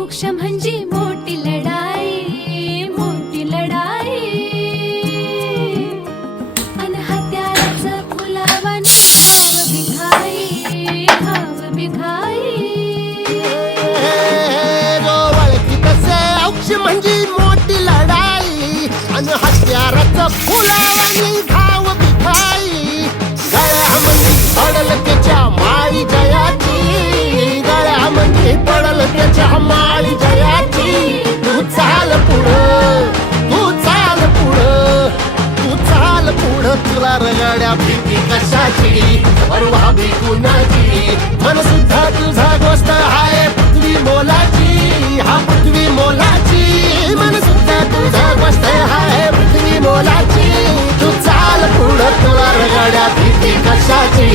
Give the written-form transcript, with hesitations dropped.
औक्ष म्हणजे मोठी लढाई, मोठी लढाई. अन हत्याराचं फुलावानी हाव बिघाई, हाव बिघाई. औक्ष म्हणजे मोठी लढाई आणि हत्याराचं फुलावानी घाव बिघाई. गळ्यामध्ये पडल त्याच्या माळी जयाची, गळ्यामध्ये पडल त्याच्या माळी जयाची. तू चाल पुढं, तू चाल पुढं, तू चाल पुढं. तुला रगड्या भीती कशाची, परवा भी कुणाची. मन सुद्धा तुझा गोष्ट आहे पृथ्वी मोलाची, हा पृथ्वी मोलाची. मन सुद्धा तुझा गोष्ट आहे पृथ्वी मोलाची. तू चाल पुढं, तुला रगड्या भीती कशाची.